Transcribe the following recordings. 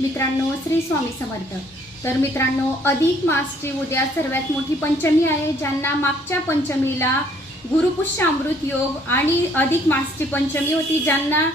मित्रांनो, श्री स्वामी समर्थ। तर मित्रांनो, अधिक मासची उद्या सर्वात मोठी पंचमी आहे। ज्यांना मागच्या पंचमीला गुरुपुष्य अमृत योग आणि अधिक मासची पंचमी होती, ज्यांना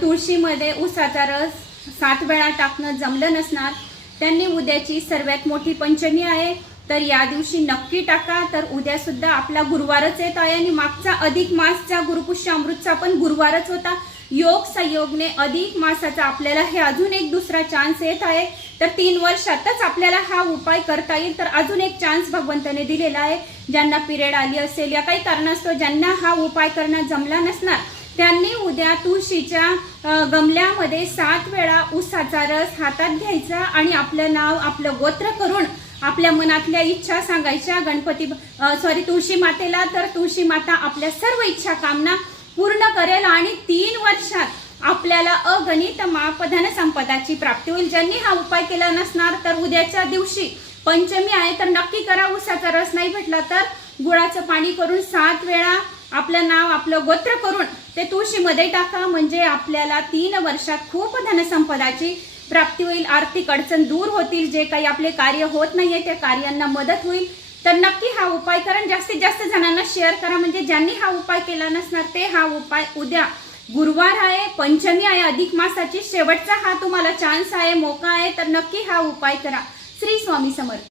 तुळशीमध्ये उसाचा रस 7 वेळा टाकणं जमलं नसणार, त्यांनी उद्याची सर्वात मोठी पंचमी आहे। तर या दिवशी नक्की टाका। तर उद्या सुद्धा आपला गुरुवारच येत आहे आणि मागचा अधिक मासचा गुरुपुष्य अमृतचा पण गुरुवारच होता। योग संयोगने अधिक मासाचा आपल्याला हे अजून एक दुसरा चान्स येत आहे। तर 3 वर्षातच आपल्याला हा उपाय करता येईल। तर अजून एक चान्स भगवंताने दिलेला आहे। ज्यांना पिरियड आली असेल या काही कारणास्तव ज्यांना हा उपाय करणं जमला नसणार, त्यांनी उद्या तुळशीच्या गमल्यामध्ये 7 वेळा उसाचा रस हातात घ्यायचा आणि आपलं नाव आपलं गोत्र करून आपल्या मनातल्या इच्छा सांगायच्या तुळशी मातेला। तर तुळशी माता आपल्या सर्व इच्छा कामना पूर्ण करेल आणि 3 वर्षात आपल्याला अगणित महाधन संपदाची प्राप्ती होईल। ज्यांनी हा उपाय केला नसणार, तर उद्याच्या दिवशी पंचमी आहे तर नक्की करा। उसाचा रस नाही भेटला तर गुळाचं पाणी करून 7 वेळा आपलं नाव आपलं गोत्र करून ते तुळशीमध्ये टाका। म्हणजे आपल्याला 3 वर्षात खूप धनसंपदाची प्राप्ती होईल। आर्थिक अडचण दूर होतील। जे काही आपले कार्य होत नाहीये त्या कार्यांना मदत होईल। तर नक्की हा उपाय करा। जास्तीत जास्त जणांना शेअर करा, म्हणजे ज्यांनी हा उपाय केला नसणार ते हा उपाय उद्या गुरुवार आहे, पंचमी आहे, अधिक मासाची शेवटचा हा तुम्हाला चान्स आहे, मौका आहे। तर नक्की हा उपाय करा। श्री स्वामी समर्थ।